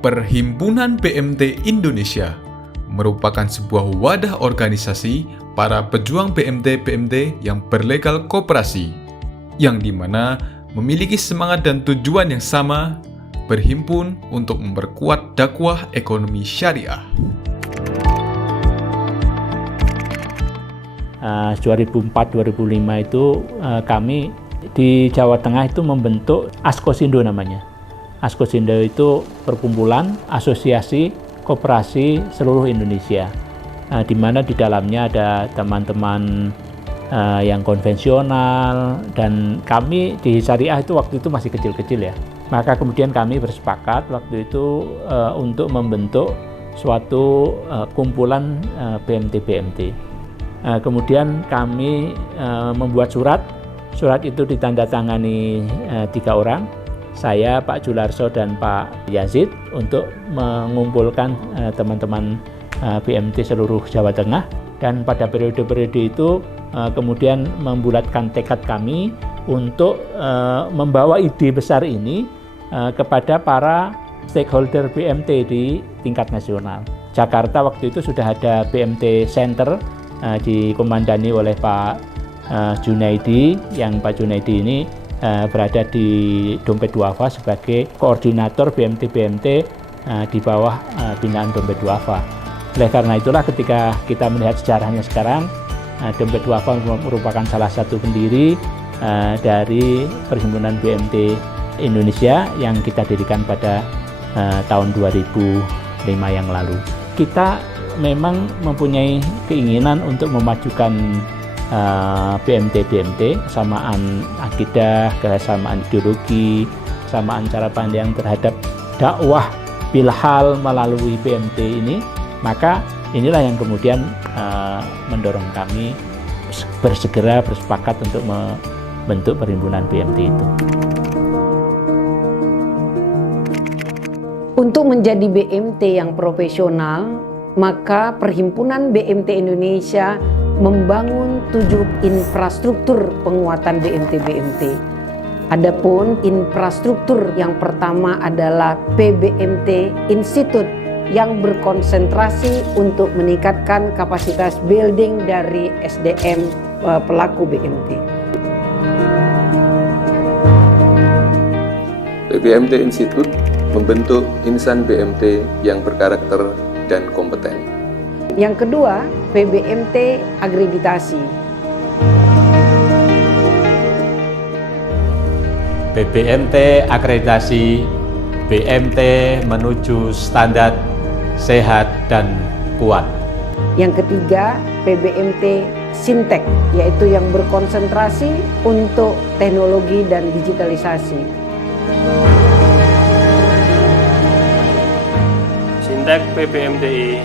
Perhimpunan BMT Indonesia merupakan sebuah wadah organisasi para pejuang BMT-BMT yang berlegal koperasi, yang dimana memiliki semangat dan tujuan yang sama, berhimpun untuk memperkuat dakwah ekonomi syariah. 2004-2005 itu kami di Jawa Tengah itu membentuk Askosindo namanya. Askosindo itu perkumpulan asosiasi koperasi seluruh Indonesia, di mana di dalamnya ada teman-teman yang konvensional, dan kami di syariah itu waktu itu masih kecil-kecil ya. Maka kemudian kami bersepakat waktu itu untuk membentuk suatu kumpulan BMT-BMT. Kemudian kami membuat surat itu ditandatangani 3 orang, saya, Pak Jularso, dan Pak Yazid, untuk mengumpulkan teman-teman BMT seluruh Jawa Tengah. Dan pada periode-periode itu kemudian membulatkan tekad kami untuk membawa ide besar ini kepada para stakeholder BMT di tingkat nasional. Jakarta waktu itu sudah ada BMT Center dikomandani oleh Pak Junaidi, yang Pak Junaidi ini berada di Dompet Duafa sebagai koordinator BMT-BMT di bawah binaan Dompet Duafa. Oleh karena itulah ketika kita melihat sejarahnya sekarang, Dompet Duafa merupakan salah satu pendiri dari Perhimpunan BMT Indonesia yang kita dirikan pada tahun 2005 yang lalu. Kita memang mempunyai keinginan untuk memajukan BMT-BMT, kesamaan akidah, kesamaan ideologi, kesamaan cara pandang terhadap dakwah bilhal melalui BMT ini. Maka inilah yang kemudian mendorong kami bersegera bersepakat untuk membentuk perhimpunan BMT itu. Untuk menjadi BMT yang profesional, maka Perhimpunan BMT Indonesia membangun 7 infrastruktur penguatan BMT-BMT. Adapun infrastruktur yang pertama adalah PBMT Institute yang berkonsentrasi untuk meningkatkan kapasitas building dari SDM pelaku BMT. PBMT Institute membentuk insan BMT yang berkarakter dan kompeten. Yang kedua, PBMT Akreditasi. PBMT Akreditasi, BMT menuju standar sehat dan kuat. Yang ketiga, PBMT Sintek, yaitu yang berkonsentrasi untuk teknologi dan digitalisasi. Sintek PBMTI,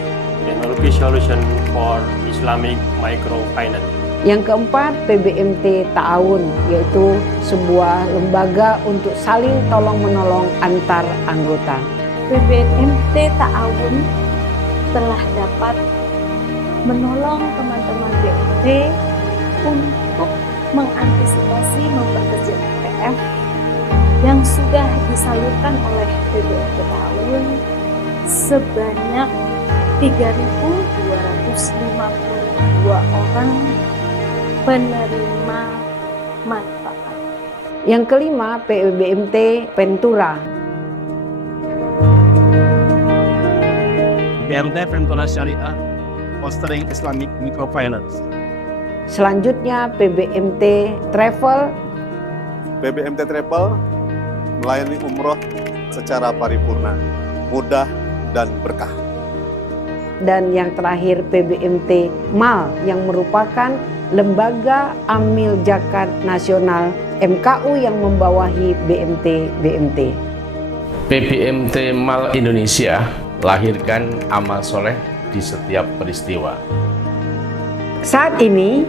Technology Solution for Islamic Microfinance. Yang keempat, PBMT Ta'awun, yaitu sebuah lembaga untuk saling tolong-menolong antar anggota. PBMT Ta'awun telah dapat menolong teman-teman BMT untuk mengantisipasi memperkecil PPF yang sudah disalurkan oleh PBMT Ta'awun sebanyak 3.252 orang penerima manfaat. Yang kelima, PBMT Ventura. BMT Ventura Syariah, Fostering Islamic Microfinance. Selanjutnya, PBMT Travel. PBMT Travel melayani umroh secara paripurna, mudah dan berkah. Dan yang terakhir, PBMT MAL yang merupakan Lembaga Amil Zakat Nasional MKU yang membawahi BMT-BMT. PBMT MAL Indonesia lahirkan amal soleh di setiap peristiwa. Saat ini,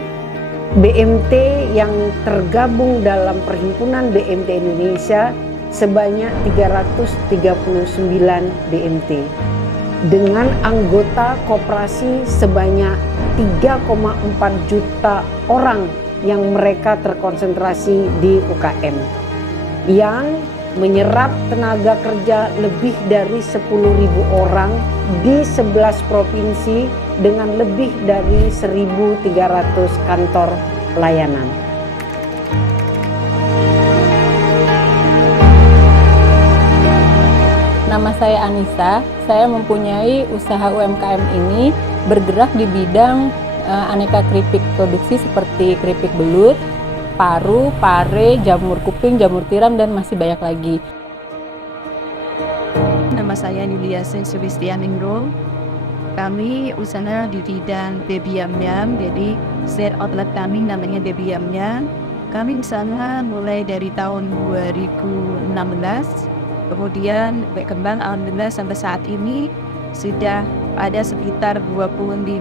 BMT yang tergabung dalam Perhimpunan BMT Indonesia sebanyak 339 BMT. Dengan anggota koperasi sebanyak 3,4 juta orang yang mereka terkonsentrasi di UKM. Yang menyerap tenaga kerja lebih dari 10.000 orang di 11 provinsi dengan lebih dari 1.300 kantor layanan. Nama saya Anissa, saya mempunyai usaha UMKM ini bergerak di bidang aneka keripik produksi seperti keripik belut, paru, pare, jamur kuping, jamur tiram, dan masih banyak lagi. Nama saya Yulia Sulistianingrum. Kami usaha di bidang baby yam-yam, jadi set outlet kami namanya baby yam-yam. Kami usaha mulai dari tahun 2016, kemudian berkembang alhamdulillah sampai saat ini sudah ada sekitar 25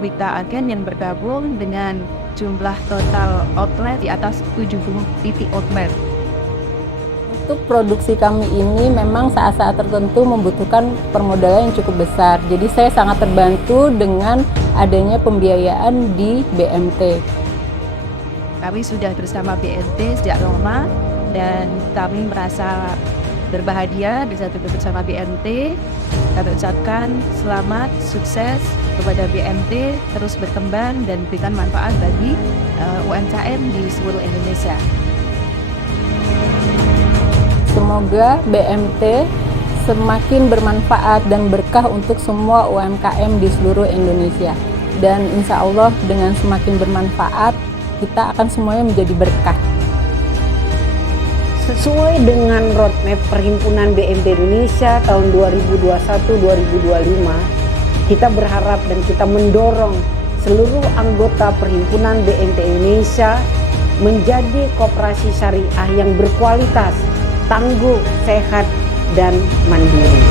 mitra agen yang bergabung dengan jumlah total outlet di atas 70 titik outlet. Untuk produksi kami ini memang saat-saat tertentu membutuhkan permodalan yang cukup besar. Jadi saya sangat terbantu dengan adanya pembiayaan di BMT. Kami sudah bersama BMT sejak lama dan kami merasa berbahagia bisa bersama BMT. Kami ucapkan selamat, sukses kepada BMT, terus berkembang dan berikan manfaat bagi UMKM di seluruh Indonesia. Semoga BMT semakin bermanfaat dan berkah untuk semua UMKM di seluruh Indonesia. Dan insya Allah dengan semakin bermanfaat, kita akan semuanya menjadi berkah. Sesuai dengan roadmap Perhimpunan BMT Indonesia tahun 2021-2025, kita berharap dan kita mendorong seluruh anggota Perhimpunan BMT Indonesia menjadi koperasi syariah yang berkualitas, tangguh, sehat, dan mandiri.